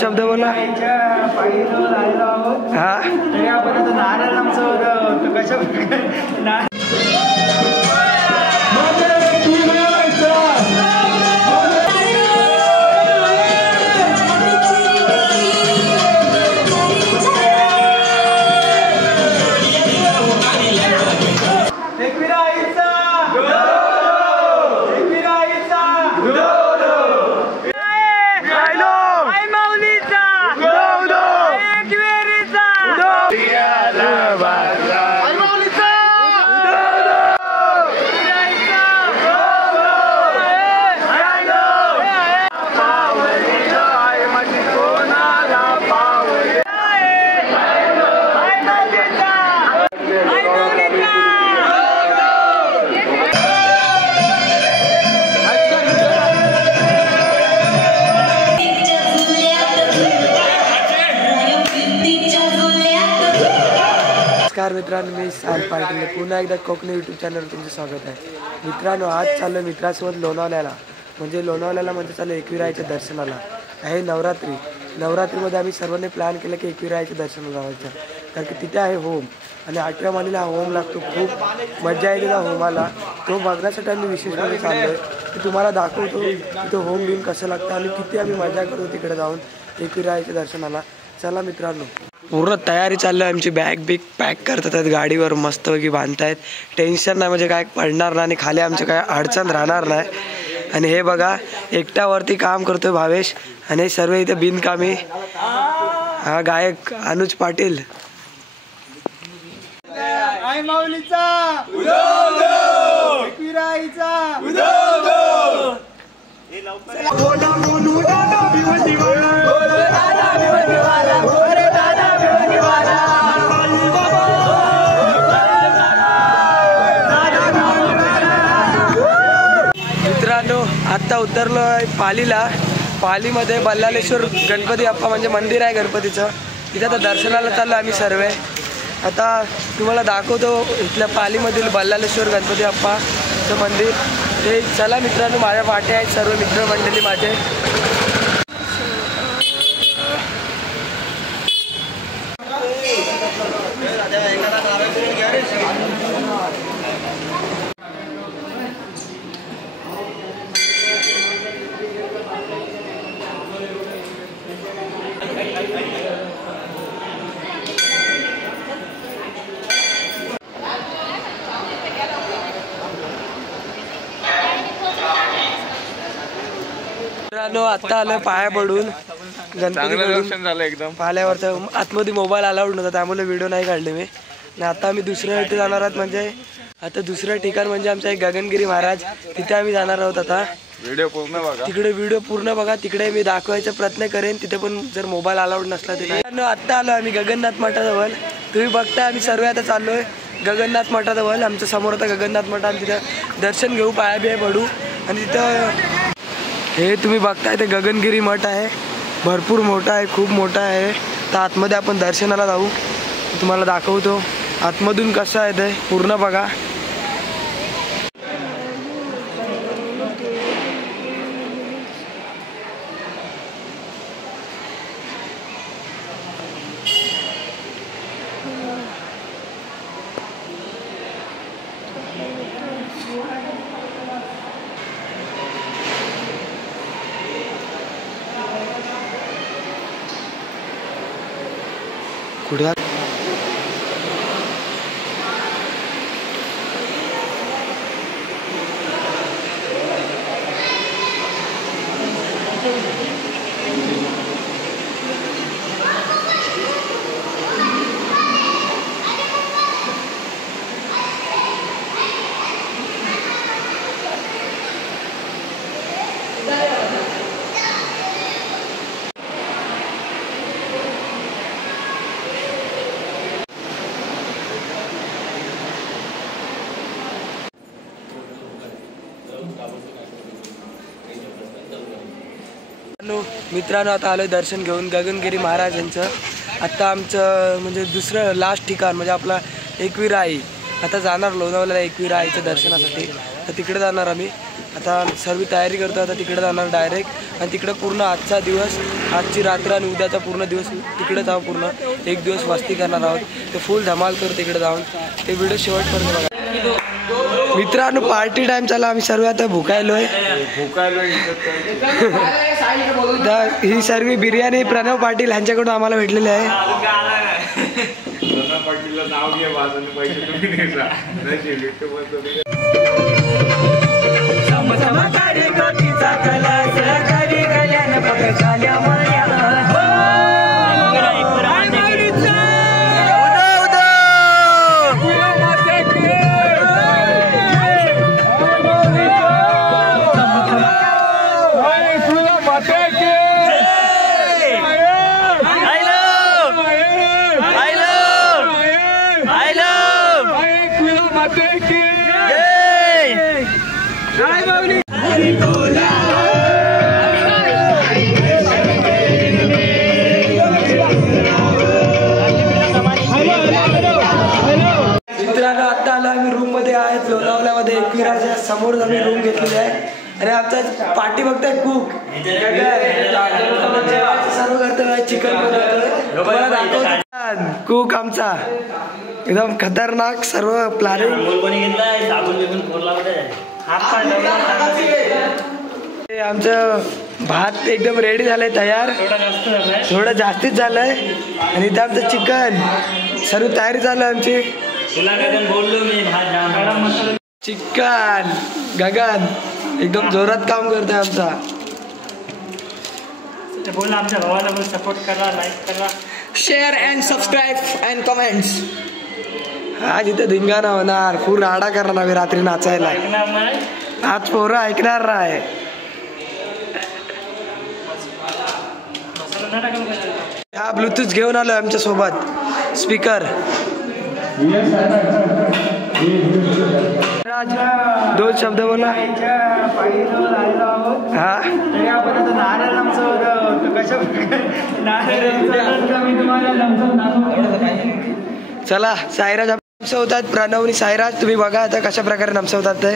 शब्द बोला. हा नमस्कार मित्रांनो, मी सार पाटील. पुन्हा एकदा कोकणी यूट्यूब चॅनलवर तुमचं स्वागत आहे. मित्रांनो, आज चाललो मित्रासोबत लोणावळ्याला. म्हणजे चाललो एकविराईच्या दर्शनाला. आहे नवरात्रीमध्ये आम्ही सर्वांनी प्लॅन केलं की एकविराईच्या दर्शनाला जायचं, कारण की तिथे आहे होम आणि 8व्या मालीला हा होम लागतो. खूप मजा येते त्या होमाला. तो बघण्यासाठी आम्ही विशेषमध्ये चाललो आहे की तुम्हाला दाखवतो तिथं होम घेऊन कसं लागतं आणि किती आम्ही मजा करतो तिकडे जाऊन एकविराईच्या दर्शनाला. चला मित्रांनो, पूर्ण तयारी चालली आहे आमची. बॅग बिग पॅक करतात आहेत, गाडीवर मस्तपैकी बांधतायत. टेन्शन नाही, म्हणजे काय पडणार नाही आणि खाली आमच्या काय अडचण राहणार नाही. आणि हे बघा, एकट्यावरती काम करतोय भावेश आणि हे सर्व इथे बिनकामी. हा गायक अनुज पाटील. मित्रांनो, आत्ता उतरलो आहे पालीमध्ये बल्लाळेश्वर गणपती बाप्पा म्हणजे मंदिर आहे गणपतीचं. तिथं आता दर्शनाला चाललो आम्ही सर्व. आता तुम्हाला दाखवतो इथल्या पालीमधील बल्लाळेश्वर गणपती बाप्पाचं मंदिर. ते चला मित्रांनो, माझ्या पाठी आहेत सर्व मित्रमंडळी माझे. आता आलं पाया पडून गणपती एकदम पाल्यावरचं. आतमध्ये मोबाईल अलाउड नव्हता त्यामुळे व्हिडिओ नाही काढले मी. आणि आता आम्ही दुसऱ्या इथे जाणार आहोत, म्हणजे आता दुसरं ठिकाण म्हणजे आमचा एक गगनगिरी महाराज, तिथे आम्ही जाणार आहोत. आता व्हिडिओ पूर्ण बघा. तिकडे मी दाखवायचा प्रयत्न करेन, तिथे पण जर मोबाईल अलाउड नसला तरी. आत्ता आलो आम्ही गगननाथ मठाजवळ. तुम्ही बघताय आम्ही सर्व आता चाललोय गगननाथ मठाजवळ. आमच्या समोर आता गगननाथ मठ. आम्ही तिथं दर्शन घेऊ, पाया बिया पडू. आणि तिथं हे तुम्ही बघताय ते गगनगिरी मठ आहे. भरपूर मोठा आहे, खूप मोठा आहे. तर आतमध्ये आपण दर्शनाला जाऊ, तुम्हाला दाखवतो आतमधून कसं आहे ते पूर्ण बघा. कुठे मित्रांनो, आता आलोय दर्शन घेऊन गगनगिरी महाराजांचं. आता आमचं म्हणजे दुसरं लास्ट ठिकाण म्हणजे आपला एकविरा आई. आता जाणार लोणावळ्याला एकविरा आईच्या दर्शनासाठी. तर तिकडे जाणार आम्ही. आता सर्व तयारी करतो. आता तिकडे जाणार डायरेक्ट आणि तिकडे पूर्ण आजचा दिवस, आजची रात्र आणि उद्याचा पूर्ण दिवस तिकडे जाऊ. पूर्ण एक दिवस मस्ती करणार आहोत. ते फुल धमाल करू तिकडे जाऊन. ते व्हिडिओ शेवटपर्यंत बघा. मित्रांनो पार्टी टाइम चालला. आम्ही सर्व आता भुकायलोय. ही सर्व बिर्याणी प्रणव पाटील यांच्याकडून आम्हाला भेटलेली आहे. मित्रांनो आता आलो आम्ही रूम मध्ये आहेत लोणावल्यामध्ये. एकविराच्या समोर आम्ही रूम घेतलेली आहे आणि आमचा पार्टी बघताय कुक सर्व करतोय. चिकन कुक आमचा एकदम खतरनाक सर्व प्लॅनिंग. आमचं भात एकदम रेडी झालंय तयार. थोडं जास्तीच झालंय आणि इथं आमचं चिकन सर्व तयारी चालू आहे आमची. चिकन गगन एकदम जोरात काम करतोय आमचा. बोल आमच्या भावाला सपोर्ट करा, लाईक करा, share and subscribe and comments. आज इथे धिंगाणा होणार. फुल राडा करणार आम्ही रात्री नाचायला. आज पोरं ऐकणार नाही. हा ब्लूटूथ घेऊन आलोय आमच्या सोबत स्पीकर. दोन शब्द बोला. हा चला साईराज नमसवतात. प्रणव आणि साईराज तुम्ही बघा आता कशा प्रकारे नमसवतात ते.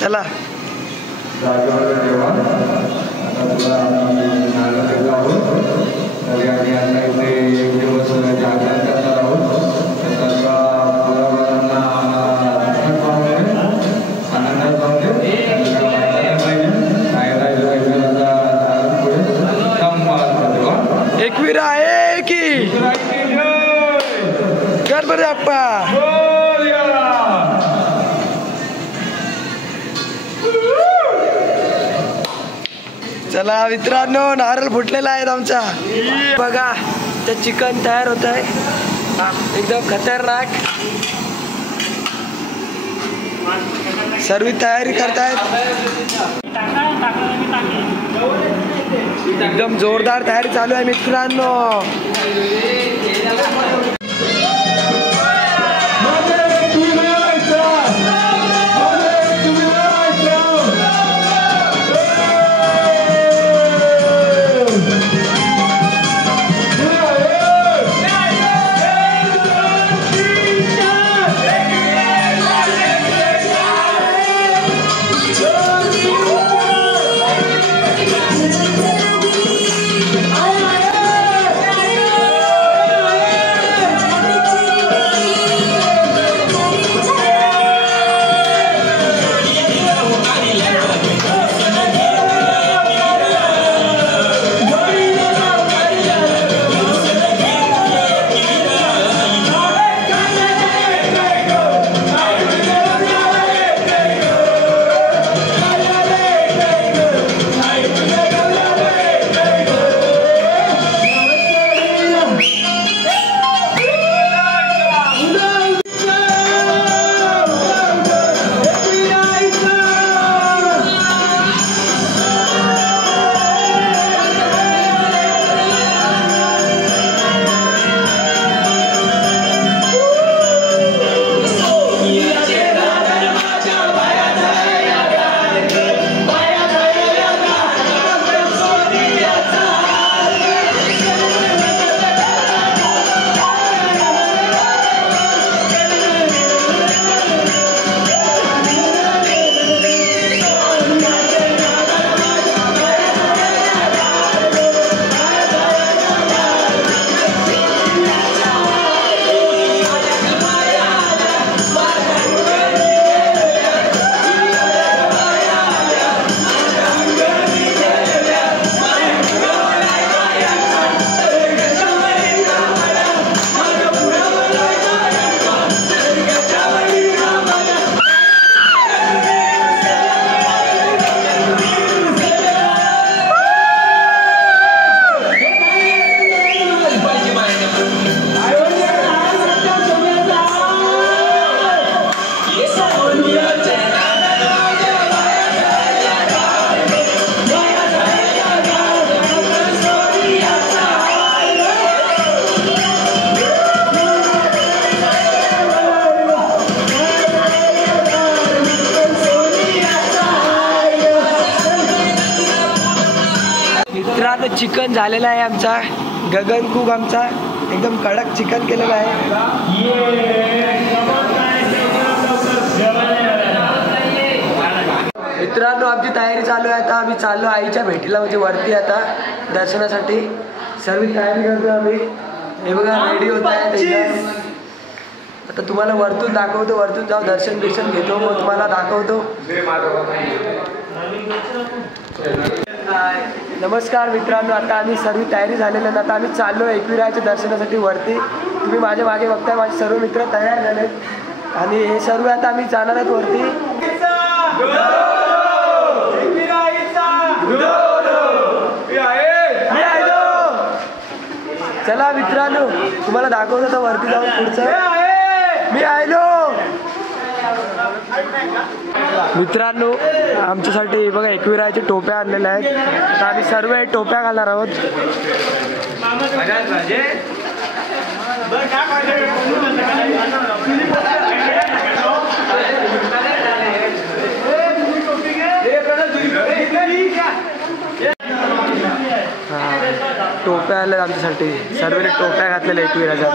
चला एकवीरा आहे की गणपती बाप्पा. चला मित्रांनो नारळ फुटलेला आहे आमचा. बघा ते चिकन तयार होत आहे एकदम खतरनाक. सर्व तयारी करतायत. एकदम जोरदार तयारी चालू आहे मित्रांनो. चिकन झालेला आहे आमचा. गगन कुक आमचा एकदम कडक चिकन केलेला आहे. मित्रांनो आमची तयारी चालू आहे. आता आम्ही चाललो आईच्या भेटीला, म्हणजे वरती आता दर्शनासाठी. सर्व तयारी करतो आम्ही. हे बघा रेडी होत आहे. आता तुम्हाला वरतून दाखवतो, वरतून जाऊ दर्शन बिर्शन घेतो, मग तुम्हाला दाखवतो. नमस्कार मित्रांनो, आता आम्ही सर्व तयारी झालेली आहे. आता आम्ही चाललो एकविरायच्या दर्शनासाठी वरती. तुम्ही माझ्या मागे बघताय, माझे सर्व मित्र तयार झाले आणि हे सर्व आता आम्ही जाणार आहेत वरती. चला मित्रांनो, तुम्हाला दाखवतो तर वरती जाऊन पुढचं. मी आलो मित्रांनो, आमच्यासाठी बघा एकविरायचे टोप्या आणलेल्या आहेत. आता आम्ही सर्व टोप्या घालणार आहोत. टोप्या आल्या आमच्यासाठी. सर्वांनी टोप्या घातलेल्या एकविराच्या.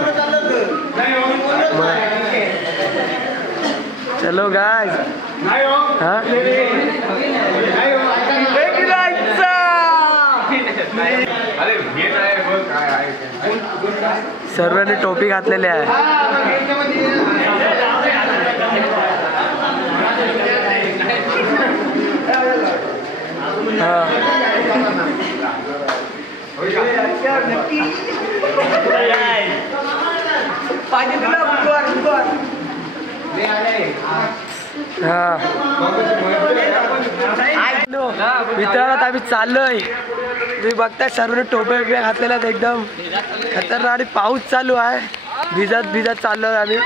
मग चलो गाइस. हाँ सर्वांनी टोपी घातलेली आहे. मित्रांनो आम्ही चाललोय. तुम्ही बघताय सर्व टोप्या बिप्या घातलेल्या आहेत. एकदम खतरनाक आणि पाऊस चालू आहे. भिजत भिजत चाललोय आम्ही.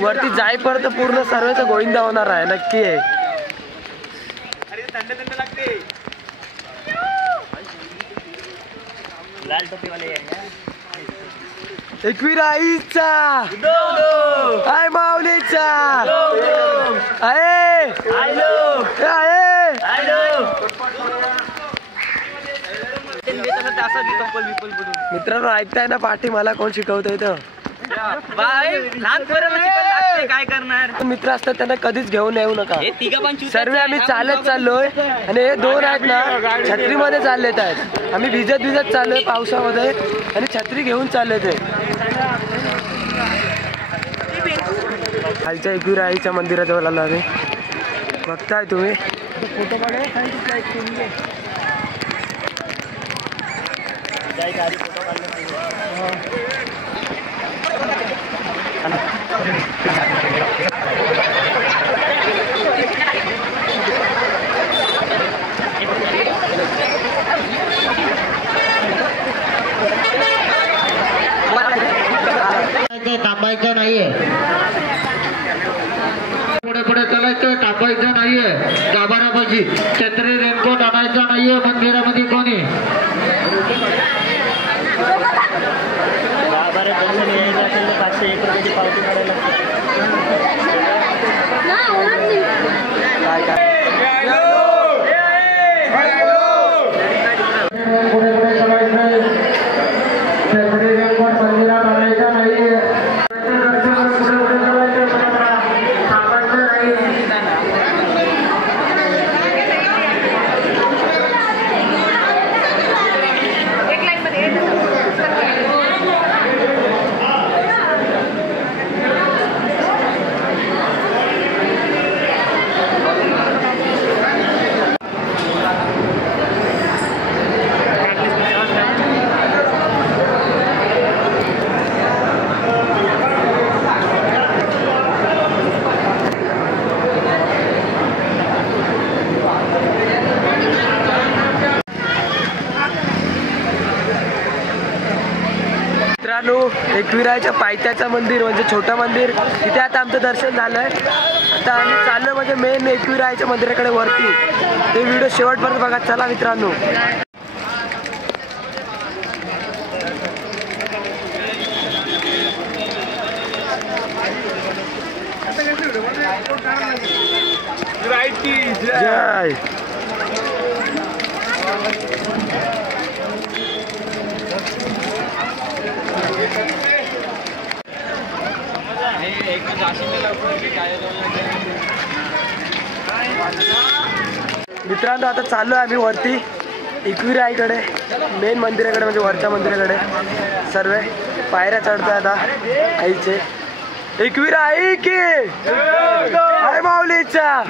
वरती जाईपर्यंत पूर्ण सर्वच गोविंदा होणार आहे. नक्की आहे. लाल टोपी वाले एकविराईचा आय माऊलीचा आहे. मित्रांनो ऐकताय ना पाठी, मला कोण शिकवतोय इथं? काय करणार? मित्र असतात त्यांना कधीच घेऊन येऊ नका. सर्व आम्ही चालत चाललोय आणि हे दोन आहेत ना छत्रीमध्ये चाललेत आहेत. आम्ही भिजत भिजत चाललोय पावसामध्ये आणि छत्री घेऊन चालले ते. खालच्या एकविराईच्या मंदिराजवळ आलो आम्ही. बघताय तुम्ही. फोटो काढे. थांबायचं नाहीये. पुढे पुढे चालायचं, थांबायचं नाहीये. गाभारापाशी छत्री रेनकोट आणायचा नाहीये मंदिरामध्ये कोणी. पुढे पुढे चालायचं, छत्री रेनकोट मंदिरात आणायचा नाहीये. एकविरायच्या पायथ्याचं मंदिर म्हणजे छोटं मंदिर, तिथे आता आमचं दर्शन झालंय. आता आम्ही चाललो म्हणजे मेन एकविरायच्या मंदिराकडे वरती. ते व्हिडिओ शेवटपर्यंत बघा. चला मित्रांनो. जय मित्रांनो आता चाललो आहे आम्ही वरती एकविराईकडे, मेन मंदिराकडे, म्हणजे वरच्या मंदिराकडे. सर्व पायऱ्या चढतोय आता आईचे. एकविरा आई की आई माऊलीचा.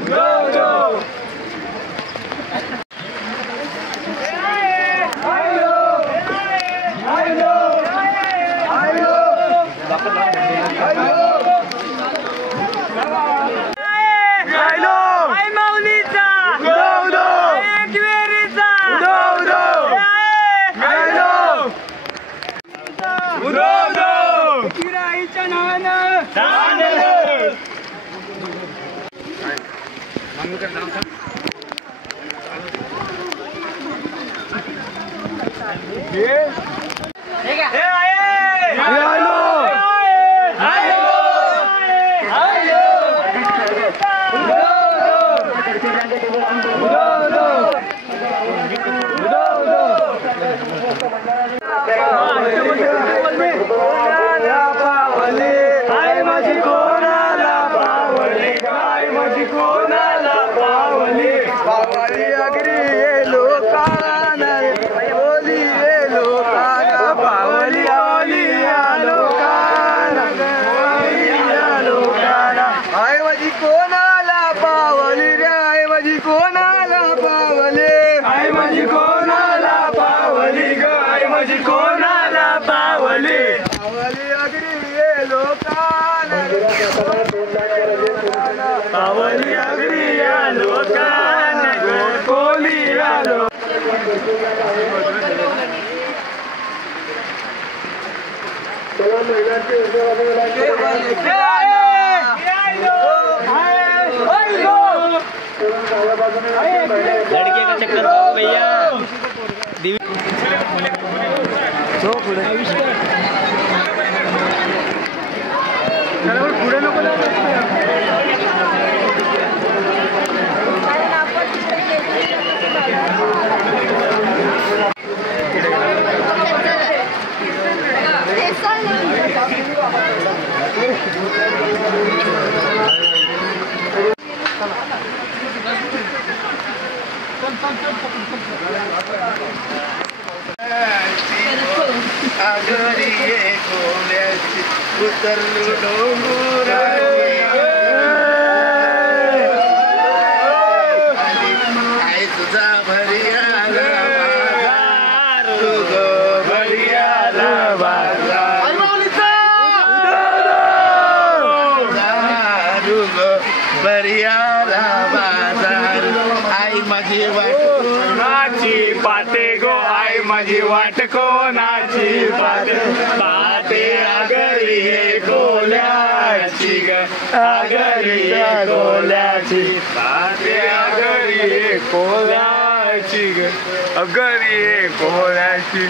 लड़के का चक्कर दो भैया. पुढे नको. उतरलो डोंगर आई तुझा भरी आला बाजार भरी आला बाजार भरी आला बाजार आई माझी वाट कोणाची पाते गो आई माझी वाट कोणाची पाते पाते आगरी कोल्याची ग आगरी कोल्याची पाते आगरी कोल्याची ग आगरी कोल्याची.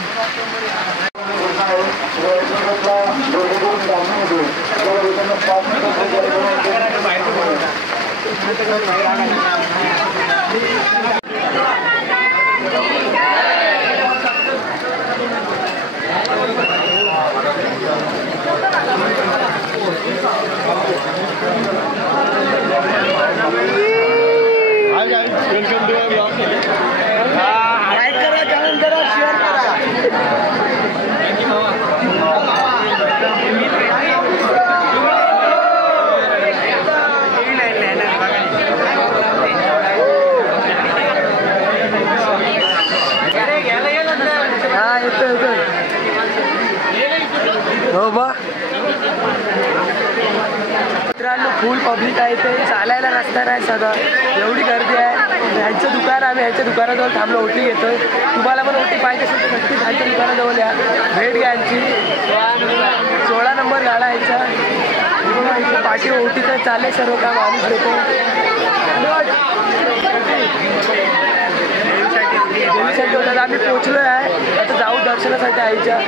मित्रांनो फुल पब्लिक आहे, ते चालायला रस्ता नाही सगळं, एवढी गर्दी आहे. ह्यांचं दुकान, आम्ही ह्यांच्या दुकानाजवळ थांबलो, ओटी घेतोय. तुम्हाला पण ओटी पाहिजे असेल तर नक्कीच ह्यांच्या दुकानाजवळ या, भेट घ्या यांची. 16 नंबर गाडा ह्यांचा. पाठी ओटीचं चालेल सर्व काम आम्हीच घेतो. देवीसाठी आम्ही पोचलो आहे, आता जाऊ दर्शनासाठी आईच्या.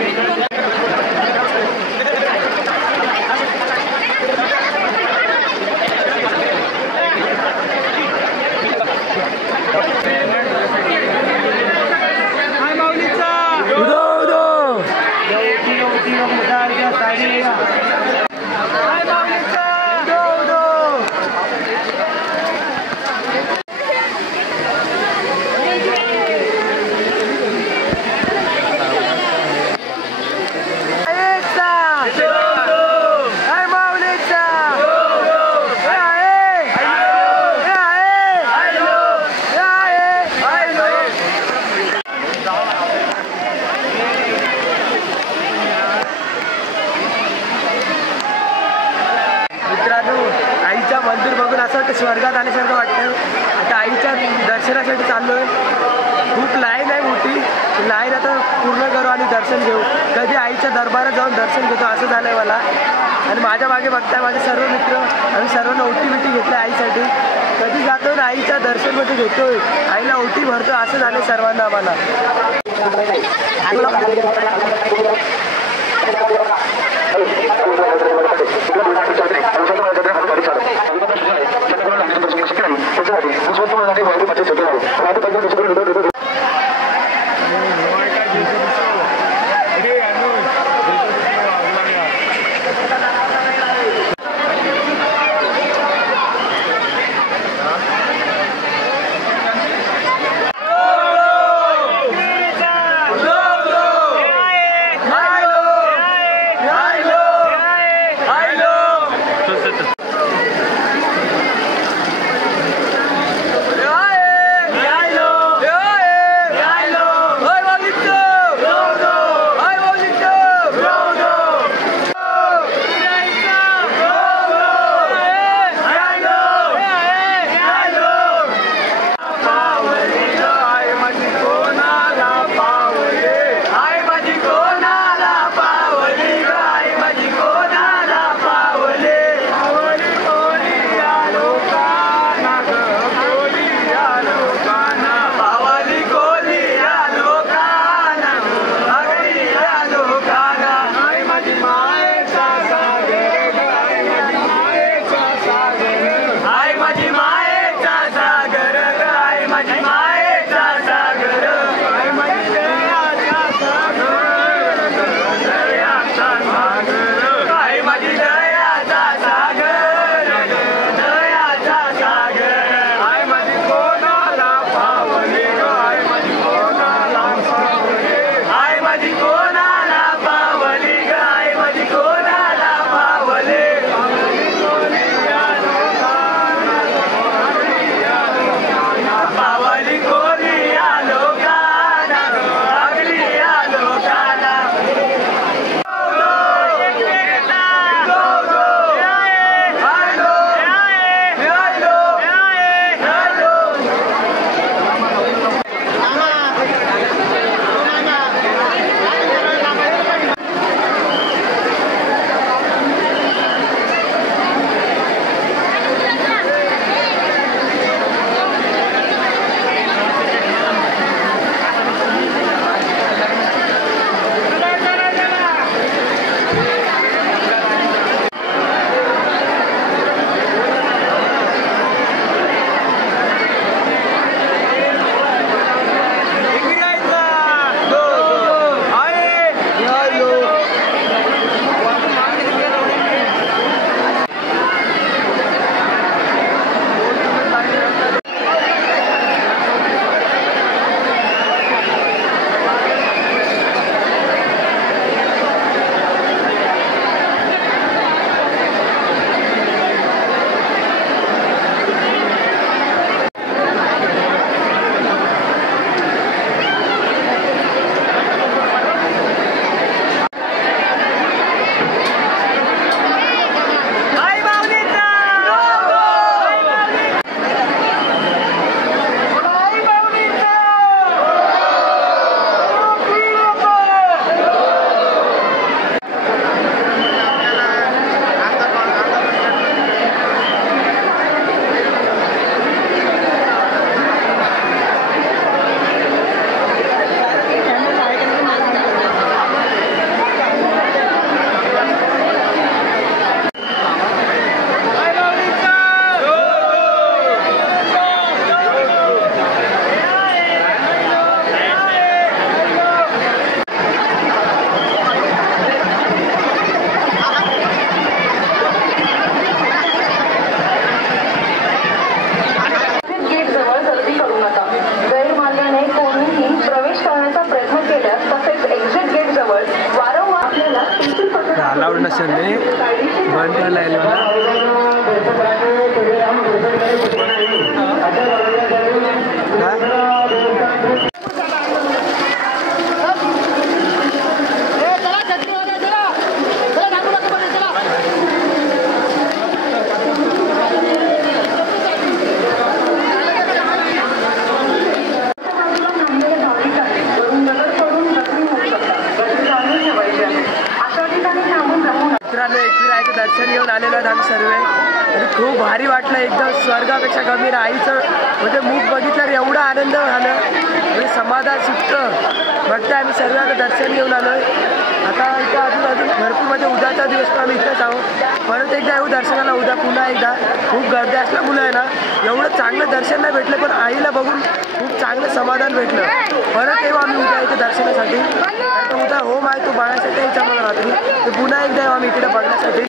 असं वाटतं स्वर्गात आल्यासारखं वाटतं. आता आईच्या दर्शनासाठी चाललो आहे. खूप लाईन आहे मोठी. लाईन आता पूर्ण करू आणि दर्शन घेऊ. कधी आईच्या दरबारात जाऊन दर्शन घेतो असं झालं आहे मला. आणि माझ्या मागे बघताय माझे सर्व मित्र. आम्ही सर्वांना ओटी बिटी घेतली आईसाठी. कधी जातो ना आईच्या दर्शनमध्ये घेतोय, आईला ओटी भरतो असं झालं सर्वांना आम्हाला. अलाउड नसेल रे बंद करायला दर्शन घेऊन आलेलो आहेत आम्ही सर्व आणि खूप भारी वाटलं, एकदम स्वर्गापेक्षा कमी. आईचं म्हणजे मुख बघितल्यावर एवढा आनंद झाला, म्हणजे समाधान सुटतं. बघते आम्ही सर्व आता दर्शन घेऊन आलो आहे. आता इथं अजून भरपूर म्हणजे उद्याचा दिवस पण आम्ही इथंच आहोत. परत एकदा येऊ दर्शनाला उद्या पुन्हा एकदा. खूप गर्दी असल्यामुळे आहे ना एवढं चांगलं दर्शन नाही भेटलं, पण आईला बघून खूप चांगलं समाधान भेटलं. परत येऊ आम्ही उद्या इथे दर्शनासाठी. आता उद्या होम आहे तो बघण्यासाठी यायचा मला रात्री, तर पुन्हा एकदा येऊ आम्ही इकडे बघण्यासाठी.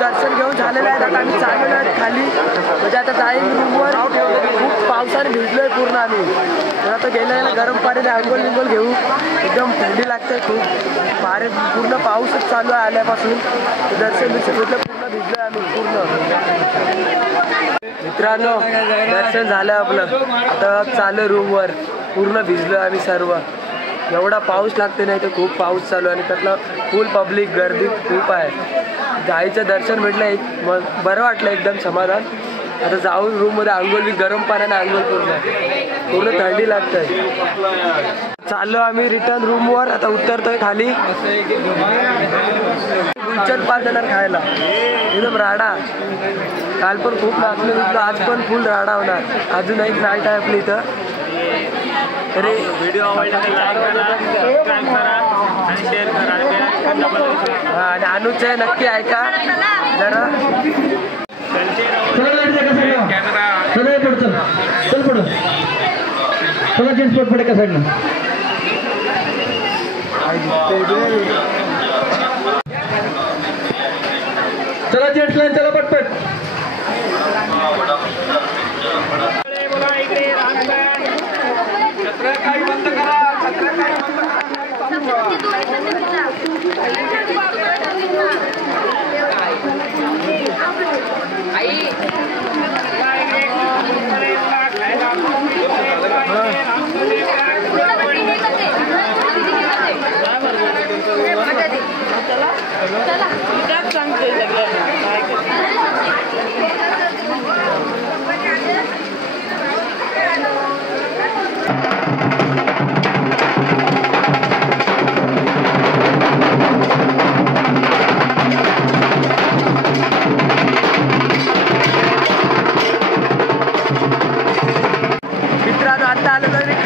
दर्शन घेऊन झालेलं आहे. आता आम्ही चाललेलो आहेत खाली, म्हणजे आता जाईल रूमवर. खूप पावसाने भिजलोय पूर्ण आम्ही, तर आता गेल्या गरम पाण्याने अंघोळ बिंगोळ घेऊ. एकदम थंडी लागते खूप, पारे पूर्ण पाऊसच चालू आहे आल्यापासून. दर्शन घेतलं पूर्ण भिजलोय आम्ही पूर्ण. मित्रांनो दर्शन झालं आपलं, आता चालू रूमवर. पूर्ण भिजलो आम्ही सर्व. एवढा पाऊस लागते नाही तर खूप पाऊस चालू आहे आणि त्यातलं फुल पब्लिक, गर्दी खूप आहे. आईचं दर्शन भेटलं, एक मग बरं वाटलं, एकदम समाधान. आता जाऊन रूममध्ये आंघोळ बी गरम पाण्याने आंघोळ पूर्ण थंडी लागतंय. चाललो आम्ही रिटर्न रूमवर. आता उतरतोय खाली. गुलचंद पाच देणार खायला, एकदम राडा. काल पण खूप नाचलो तिथलं, आज पण फुल राडा होणार. अजून एक नाईट आहे आपली इथं. तरी व्हिडिओ आवडला तर लाईक करा, सबस्क्राईब करा आणि शेअर करा. आणि अनुजचे नक्की ऐका जरा. चला जेंट्स लाईन, चला पटपट. काही बंद करा, काही बंद करा.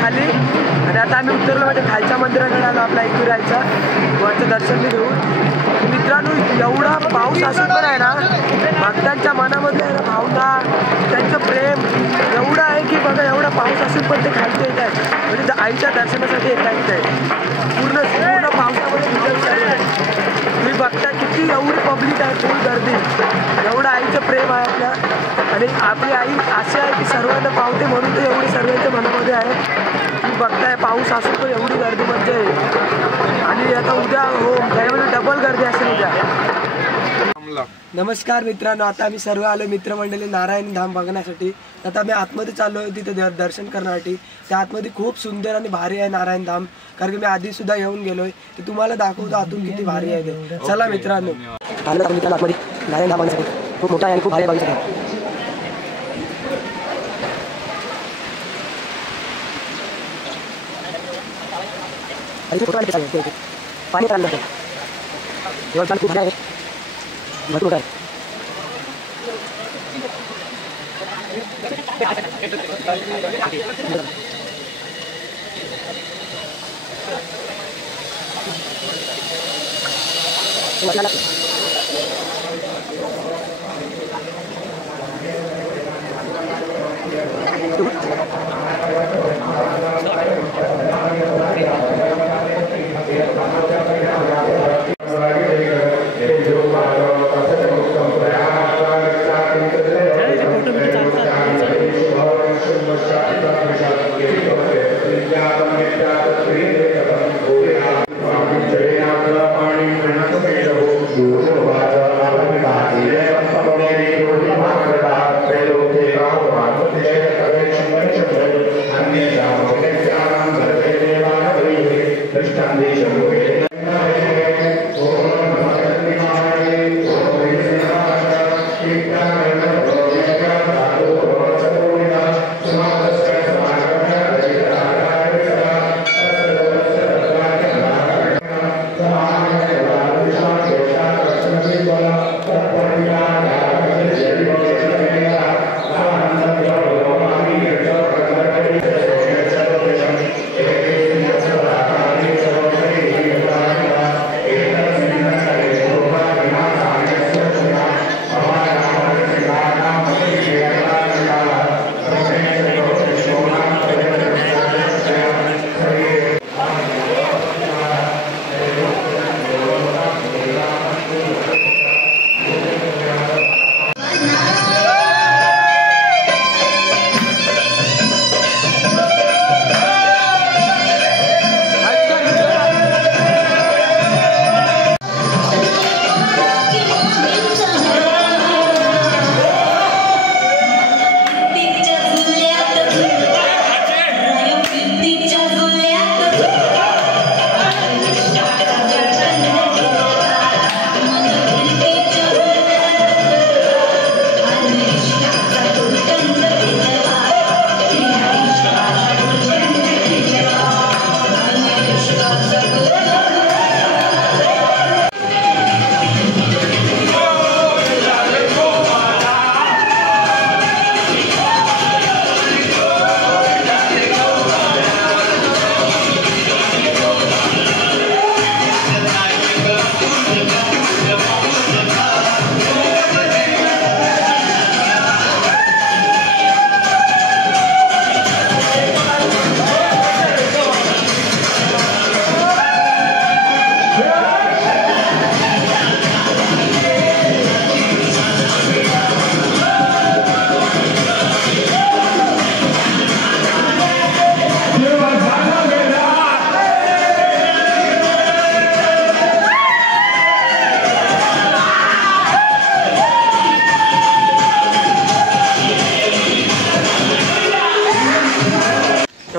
खाली आणि आता आम्ही उतरलो म्हणजे खालच्या मंदिराकडे आलो आपला एकविरायचा. वरचं दर्शन घेऊन. मित्रांनो एवढा पाऊस असून पण आहे ना, भक्तांच्या मनामध्ये आहे ना भावना, त्यांचं प्रेम एवढं आहे की बघा, एवढा पाऊस असून पण ते खालचे येत आहे, म्हणजे आईच्या दर्शनासाठी येत आहे. पूर्ण पावसामध्ये तुम्ही बघता किती एवढी पब्लिक आहे, फुल गर्दी. एवढं आईचं प्रेम आहे आपल्या, आणि आपली आई अशी आहे की सर्वांना पावते म्हणून ते एवढी सर्वांच्या मनामध्ये आहे. तुम्ही बघताय पाऊस असून पण एवढी गर्दी म्हणजे. आणि आता उद्या हो त्याच्यामध्ये डबल गर्दी असेल उद्या. नमस्कार मित्रांनो, आता आम्ही सर्व आलो मित्रमंडळी नारायण धाम बघण्यासाठी. आता आम्ही आतमध्ये चाललो तिथे दर्शन करण्यासाठी. त्या आतमध्ये खूप सुंदर आणि भारी आहे नारायण धाम, कारण की मी आधी सुद्धा येऊन गेलोय, ते तुम्हाला दाखवतो आतून किती भारी आहे ते. चला मित्रांनो, आतमध्ये नारायण धाम बघण्यासाठी. खूप मोठा आहे आणि खूप भारी बघण्यासाठी. पाणी प्राण एवढं खूप आहे, भरपूर आहे.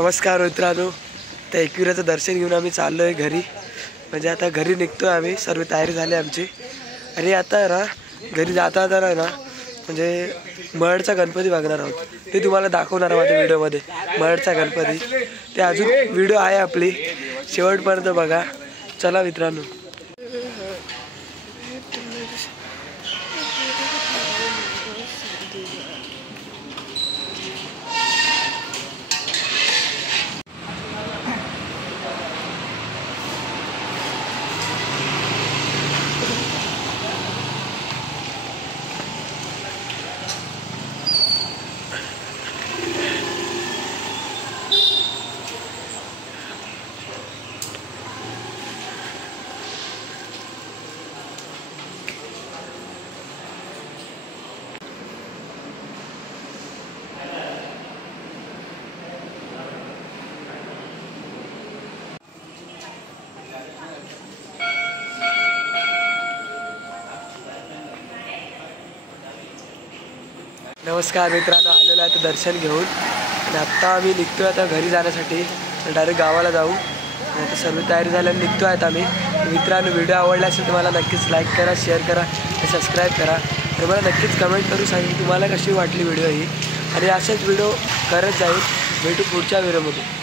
नमस्कार मित्रांनो, तर एकविराचं दर्शन घेऊन आम्ही चाललो आहे घरी. म्हणजे आता घरी निघतो आहे आम्ही, सर्व तयारी झाली आमची. आणि आता ना घरी जाता जाता ना म्हणजे मळचा गणपती बघणार आहोत. ते तुम्हाला दाखवणार माझ्या व्हिडिओमध्ये. मळचा गणपती ते अजून व्हिडिओ आहे आपली, शेवटपर्यंत बघा. चला मित्रांनो. नमस्कार मित्रांनो, आलेलो आहे आता दर्शन घेऊन. आणि आत्ता आम्ही निघतो आहे आता घरी जाण्यासाठी. डायरेक्ट गावाला जाऊ. आता सर्व तयारी झाल्याने निघतो आहेत आम्ही. मित्रांनो, व्हिडिओ आवडला असेल तर मला नक्कीच लाईक करा, शेअर करा आणि सबस्क्राईब करा. तर मला नक्कीच कमेंट करून सांगा तुम्हाला कशी वाटली व्हिडिओ ही. आणि असेच व्हिडिओ करत जाईल. भेटू पुढच्या व्हिडिओमध्ये.